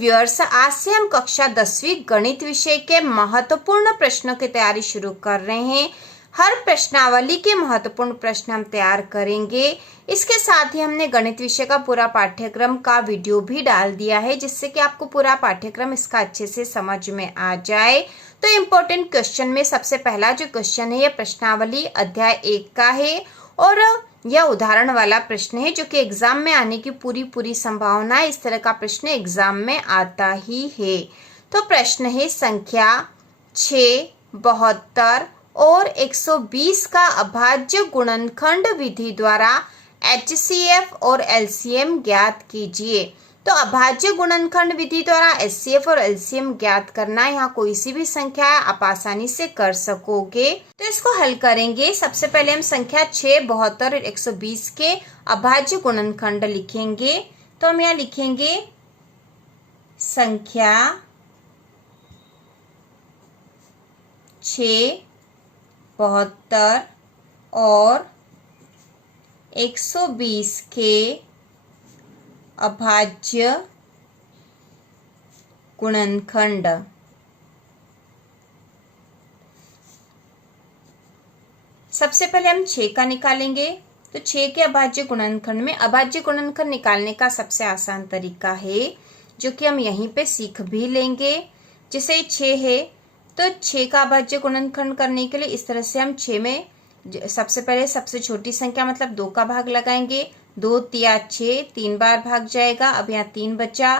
Viewers, आज से हम कक्षा 10वीं गणित विषय के महत्वपूर्ण प्रश्नों की तैयारी शुरू कर रहे हैं। हर प्रश्नावली के महत्वपूर्ण प्रश्न हम तैयार करेंगे। इसके साथ ही हमने गणित विषय का पूरा पाठ्यक्रम का वीडियो भी डाल दिया है, जिससे कि आपको पूरा पाठ्यक्रम इसका अच्छे से समझ में आ जाए। तो इम्पोर्टेंट क्वेश्चन में सबसे पहला जो क्वेश्चन है, यह प्रश्नावली अध्याय 1 का है और यह उदाहरण वाला प्रश्न है, जो कि एग्जाम में आने की पूरी संभावना है। इस तरह का प्रश्न एग्जाम में आता ही है। तो प्रश्न है संख्या 6, 72 और 120 का अभाज्य गुणनखंड विधि द्वारा HCF और LCM ज्ञात कीजिए। तो अभाज्य गुणनखंड विधि द्वारा HCF और LCM ज्ञात करना, यहाँ कोई सी भी संख्या है आप आसानी से कर सकोगे। तो इसको हल करेंगे। सबसे पहले हम संख्या 6, 72 और 120 के अभाज्य गुणनखंड लिखेंगे। तो हम यहाँ लिखेंगे संख्या 6, 72 और 120 के अभाज्य गुणनखंड। सबसे पहले हम 6 का निकालेंगे। तो 6 के अभाज्य गुणनखंड में अभाज्य गुणनखंड निकालने का सबसे आसान तरीका है, जो कि हम यहीं पे सीख भी लेंगे। जैसे 6 है तो 6 का अभाज्य गुणनखंड करने के लिए इस तरह से हम 6 में सबसे पहले सबसे छोटी संख्या मतलब 2 का भाग लगाएंगे। 2 तिया 6, 3 बार भाग जाएगा। अब यहाँ 3 बचा,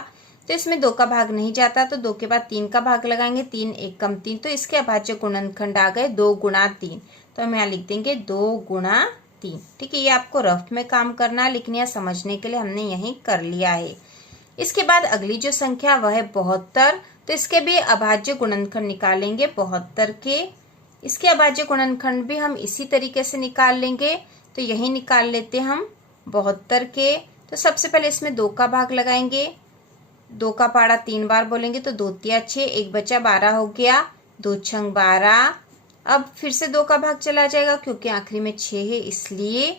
तो इसमें 2 का भाग नहीं जाता, तो 2 के बाद 3 का भाग लगाएंगे। 3 1 कम 3, तो इसके अभाज्य गुणनखंड आ गए 2 गुणा 3। तो हम यहाँ लिख देंगे 2 गुणा 3। ठीक है, ये आपको रफ में काम करना है, लेकिन यह समझने के लिए हमने यहीं कर लिया है। इसके बाद अगली जो संख्या वह है 72। तो इसके भी अभाज्य गुणनखंड निकालेंगे 72 के। इसके अभाज्य गुणनखंड भी हम इसी तरीके से निकाल लेंगे। तो यही निकाल लेते हम 72 के। तो सबसे पहले इसमें 2 का भाग लगाएंगे। 2 का पाड़ा 3 बार बोलेंगे, तो 2 तिया 6, 1 बचा 12 हो गया। 2 छंग 12। अब फिर से 2 का भाग चला जाएगा, क्योंकि आखिरी में 6 है इसलिए।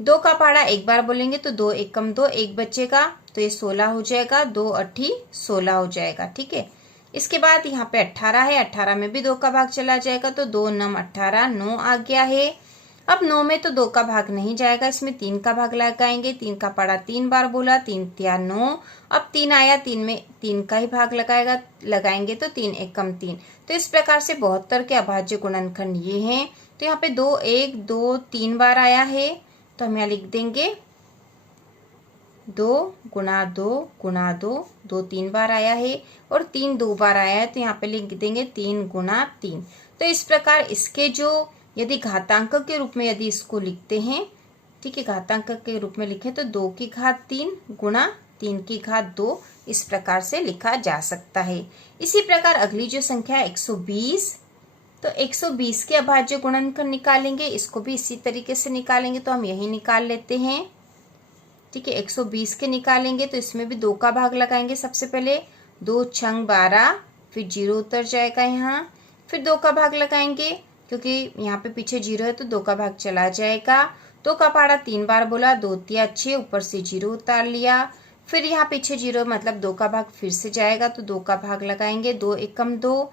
2 का पाड़ा 1 बार बोलेंगे, तो 2 1 कम 2, 1 बचेगा, तो ये 16 हो जाएगा। 2 8 16 हो जाएगा। ठीक है, इसके बाद यहाँ पे 18 है। 18 में भी 2 का भाग चला जाएगा, तो 2 9 18, 9 आ गया है। अब 9 में तो 2 का भाग नहीं जाएगा, इसमें 3 का भाग लगाएंगे। 3 का पाड़ा 3 बार बोला, 3 तिया 9। अब 3 आया, 3 में 3 का ही भाग लगाएंगे, तो 3 1 कम 3। तो इस प्रकार से 72 के अभाज्य गुणनखंड ये हैं। तो यहाँ पे 2 1 2 3 बार आया है, तो हम यहाँ लिख देंगे 2 गुणा 2 गुणा 2, 2 3 बार आया है और 3 2 बार आया है, तो यहाँ पे लिख देंगे 3 गुणा 3। तो इस प्रकार इसके जो यदि घातांक के रूप में यदि इसको लिखते हैं, ठीक है, घातांक के रूप में लिखे तो 2 की घात 3 गुणा 3 की घात 2, इस प्रकार से लिखा जा सकता है। इसी प्रकार अगली जो संख्या है 120। तो 120 के अभाज्य गुणनखंड निकालेंगे। इसको भी इसी तरीके से निकालेंगे, तो हम यही निकाल लेते हैं। ठीक है, 120 के निकालेंगे तो इसमें भी 2 का भाग लगाएंगे। सबसे पहले 2 छंग 12, फिर 0 उतर जाएगा यहाँ। फिर 2 का भाग लगाएंगे, क्योंकि यहाँ पे पीछे 0 है तो 2 का भाग चला जाएगा। 2 का पाड़ा 3 बार बोला, 2 तिया 6, ऊपर से 0 उतार लिया। फिर यहाँ पीछे 0 मतलब 2 का भाग फिर से जाएगा, तो 2 का भाग लगाएंगे। 2 1 कम 2,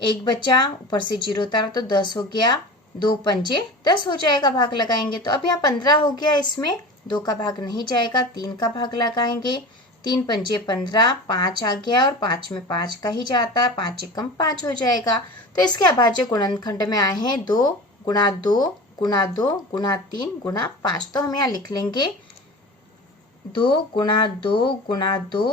1 बचा, ऊपर से 0 उतारा, तो 10 हो गया। 2 पंजे 10 हो जाएगा, भाग लगाएंगे। तो अब यहाँ 15 हो गया, इसमें 2 का भाग नहीं जाएगा, 3 का भाग लगाएंगे। 3 पंजे 15, 5 आ गया और 5 में 5 का ही जाता है, 5 एकम 5 हो जाएगा। तो इसके अभाज्य गुणनखंड में आए हैं 2 गुणा 2 गुणा 2 गुणा 3 गुणा 5। तो हम यहाँ लिख लेंगे 2 गुणा 2 गुणा 2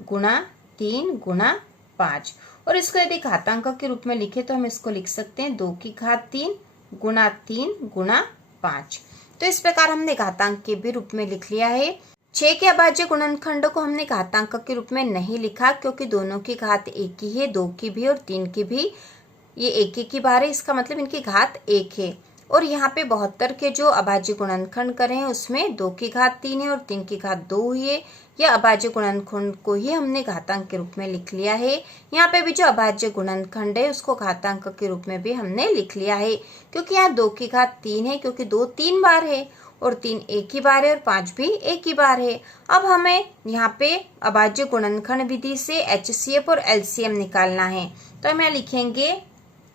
गुणा 3 गुणा 5। और इसको यदि घातांक के रूप में लिखे तो हम इसको लिख सकते हैं 2 की घात 3 गुणा 3 गुणा 5। तो इस प्रकार हमने घातांक के भी रूप में लिख लिया है। 6 के अभाज्य गुणनखंड को हमने घातांक के रूप में नहीं लिखा, क्योंकि दोनों की घात एक ही है, 2 की भी और 3 की भी। ये एक एक की बार है, इसका मतलब इनकी घात 1 है। और यहाँ पे 72 के जो अभाज्य गुणनखंड करे हैं उसमें 2 की घात 3 है और 3 की घात 2 हुई है। यह अभाज्य गुणनखंड को ही हमने घातांक के रूप में लिख लिया है। यहाँ पे भी जो अभाज्य गुणनखंड है उसको घातांक के रूप में भी हमने लिख लिया है, क्योंकि यहाँ 2 की घात 3 है, क्योंकि 2 3 बार है और 3 एक ही बार है और 5 भी एक ही बार है। अब हमें यहाँ पे अभाज्य गुणनखंड विधि से HCF और LCM निकालना है। तो हम यहाँ लिखेंगे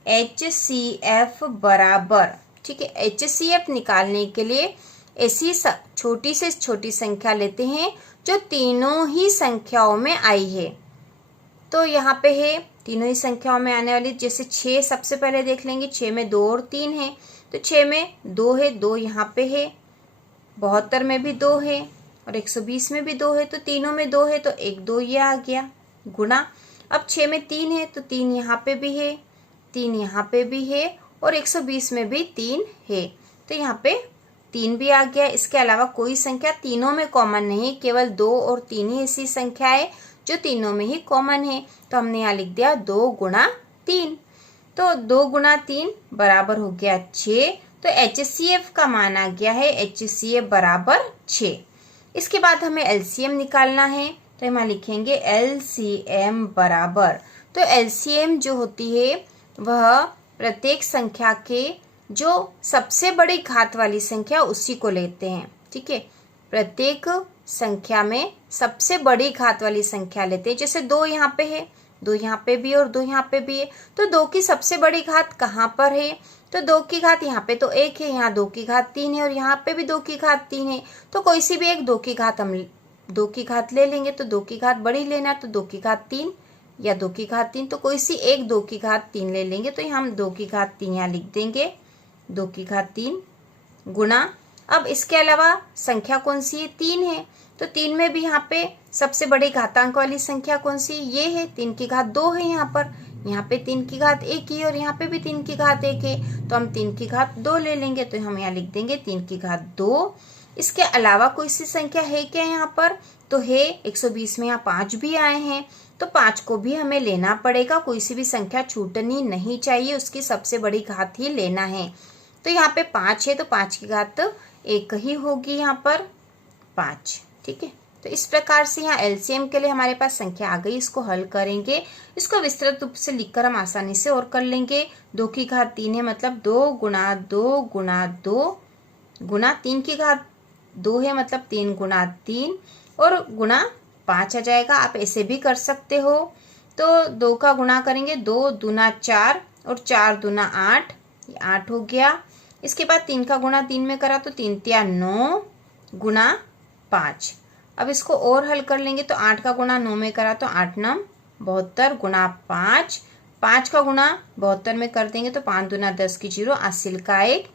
HCF बराबर, ठीक है, HCF निकालने के लिए ऐसी छोटी से छोटी संख्या लेते हैं जो तीनों ही संख्याओं में आई है। तो यहाँ पे है तीनों ही संख्याओं में आने वाली, जैसे 6 सबसे पहले देख लेंगे। 6 में 2 और 3 है, तो 6 में 2 है, 2 यहाँ पे है, 72 में भी 2 है और 120 में भी 2 है, तो तीनों में 2 है, तो 1 2 ये आ गया गुना। अब 6 में 3 है, तो 3 यहाँ पे भी है, 3 यहाँ पे भी है और 120 में भी 3 है, तो यहाँ पे 3 भी आ गया। इसके अलावा कोई संख्या तीनों में कॉमन नहीं, केवल 2 और 3 ही ऐसी संख्या है जो तीनों में ही कॉमन है। तो हमने यहाँ लिख दिया 2 गुणा 3। तो 2 गुणा 3 बराबर हो गया 6। तो HCF का मान आ गया है HCF बराबर 6। इसके बाद हमें LCM निकालना है, तो हम यहाँ लिखेंगे LCM बराबर, तो LCM जो होती है वह प्रत्येक संख्या के जो सबसे बड़ी घात वाली संख्या उसी को लेते हैं, ठीक है। प्रत्येक संख्या में सबसे बड़ी घात वाली संख्या लेते हैं। जैसे 2 यहाँ पे है, 2 यहाँ पे भी और 2 यहाँ पे भी है, तो 2 की सबसे बड़ी घात कहाँ पर है? तो 2 की घात यहाँ पे तो 1 है, यहाँ 2 की घात 3 है और यहाँ पे भी 2 की घात 3 है। तो कोई सी भी एक 2 की घात हम 2 की घात ले लेंगे। तो 2 की घात बड़ी लेना, तो 2 की घात 3 या 2 की घात 3, तो कोई सी एक 2 की घात 3 ले लेंगे। तो हम 2 की घात 3 यहाँ लिख देंगे, 2 की घात 3 गुना। अब इसके अलावा संख्या कौन सी है? 3 है, तो 3 में भी यहाँ पे सबसे बड़ी घातांक वाली संख्या कौन सी? ये है, 3 की घात 2 है यहाँ पे 3 की घात 1 ही और यहाँ पे भी 3 की घात 1 है, तो हम 3 की घात 2 ले लेंगे। तो हम यहाँ लिख देंगे 3 की घात 2। इसके अलावा कोई सी संख्या है क्या यहाँ पर? तो है, 120 में यहाँ 5 भी आए हैं, तो 5 को भी हमें लेना पड़ेगा। कोई सी भी संख्या छूटनी नहीं चाहिए, उसकी सबसे बड़ी घात ही लेना है। तो यहाँ पे 5 है, तो 5 की घात 1 ही होगी यहाँ पर 5, ठीक है। तो इस प्रकार से यहाँ LCM के लिए हमारे पास संख्या आ गई। इसको हल करेंगे, इसको विस्तृत रूप से लिखकर हम आसानी से और कर लेंगे। 2 की घात 3 है, मतलब 2 गुणा 2 गुणा 2 गुना 3 की घात 2 है, मतलब 3 गुणा 3 और गुणा 5 आ जाएगा। आप ऐसे भी कर सकते हो। तो 2 का गुणा करेंगे, 2 दूना 4 और 4 दूना 8, 8 हो गया। इसके बाद 3 का गुणा 3 में करा, तो 3 तिया 9 गुणा 5। अब इसको और हल कर लेंगे, तो 8 का गुणा 9 में करा, तो 8 9 72 गुणा 5। 5 का गुणा 72 में कर देंगे, तो 5 दूना 10 की 0, आसिल का 1,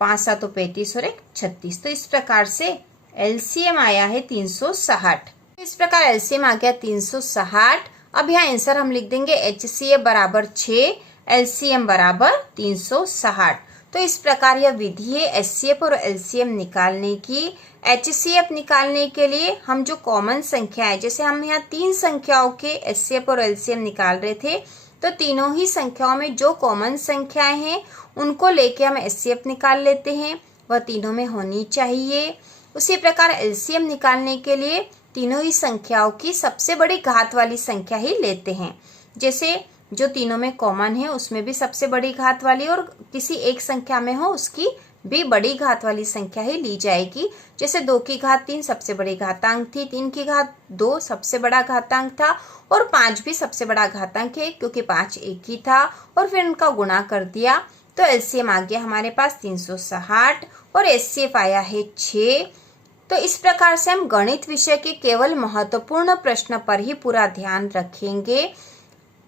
5 7 35 और 1 36। तो इस प्रकार से LCM आया है 360। इस प्रकार LCM आ गया 360। अब यहाँ आंसर हम लिख देंगे HCF बराबर 6, LCM बराबर 360। तो इस प्रकार यह विधि है HCF और LCM निकालने की। HCF निकालने के लिए हम जो कॉमन संख्या है, जैसे हम यहाँ 3 संख्याओं के HCF और LCM निकाल रहे थे, तो तीनों ही संख्याओं में जो कॉमन संख्याएं हैं उनको लेके हम HCF निकाल लेते हैं, वह तीनों में होनी चाहिए। उसी प्रकार LCM निकालने के लिए तीनों ही संख्याओं की सबसे बड़ी घात वाली संख्या ही लेते हैं। जैसे जो तीनों में कॉमन है उसमें भी सबसे बड़ी घात वाली, और किसी एक संख्या में हो उसकी भी बड़ी घात वाली संख्या ही ली जाएगी। जैसे 2 की घात 3 सबसे बड़ी घातांक थी, 3 की घात 2 सबसे बड़ा घातांक था और 5 भी सबसे बड़ा घातांक है, क्योंकि 5 एक ही था और फिर उनका गुणा कर दिया। तो LCM आ गया हमारे पास 360 और HCF आया है 6। तो इस प्रकार से हम गणित विषय के केवल महत्वपूर्ण प्रश्न पर ही पूरा ध्यान रखेंगे।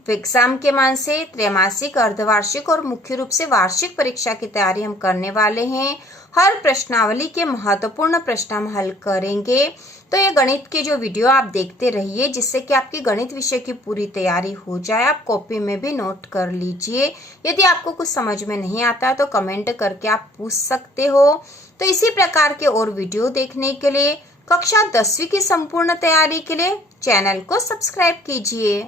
एग्जाम के मान से त्रैमासिक, अर्धवार्षिक और मुख्य रूप से वार्षिक परीक्षा की तैयारी हम करने वाले हैं। हर प्रश्नावली के महत्वपूर्ण प्रश्न हम हल करेंगे। तो ये गणित के जो वीडियो आप देखते रहिए, जिससे कि आपकी गणित विषय की पूरी तैयारी हो जाए। आप कॉपी में भी नोट कर लीजिए। यदि आपको कुछ समझ में नहीं आता तो कमेंट करके आप पूछ सकते हो। तो इसी प्रकार के और वीडियो देखने के लिए कक्षा 10वीं की संपूर्ण तैयारी के लिए चैनल को सब्सक्राइब कीजिए।